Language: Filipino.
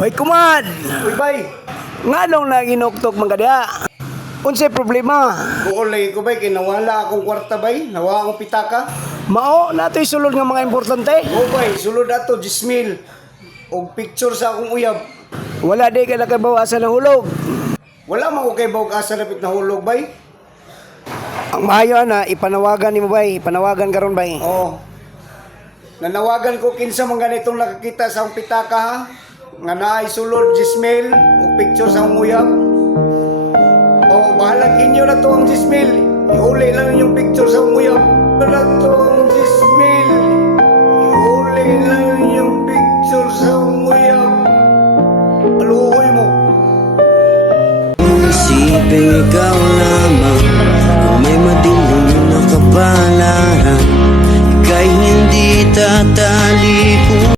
Bay kumad. Uy, bay. Nganong na ginuktok man kadya? Unsay problema? Buol lagi ko, bay. Kinawala akong kwarta, bay. Nawa akong pitaka. Mao natoy sulod nga mga importante. O, bay. Sulod ato, 10,000. Og picture sa akong uyab. Wala di ka nakabawasan ng hulog. Wala man ko kay bawag asa lapit na hulog, bay. Ang maayo na ipanawagan nimo bay, ipanawagan karon bay. Oo. Nanawagan ko kinsa man ganitong nakakita sa akong pitaka, ha? Nga naay sulod, 10,000. Og picture sa akong uyab. O, bahala kinyo na to ang 10,000. Ihuli lang yung picture sa akong uyab. Bahala to ang 10,000. Ihuli lang yung picture sa akong uyab. Aluhoy mo. Isipin ikaw lamang ang may madilim na kapalaran. Ika'y hindi tatan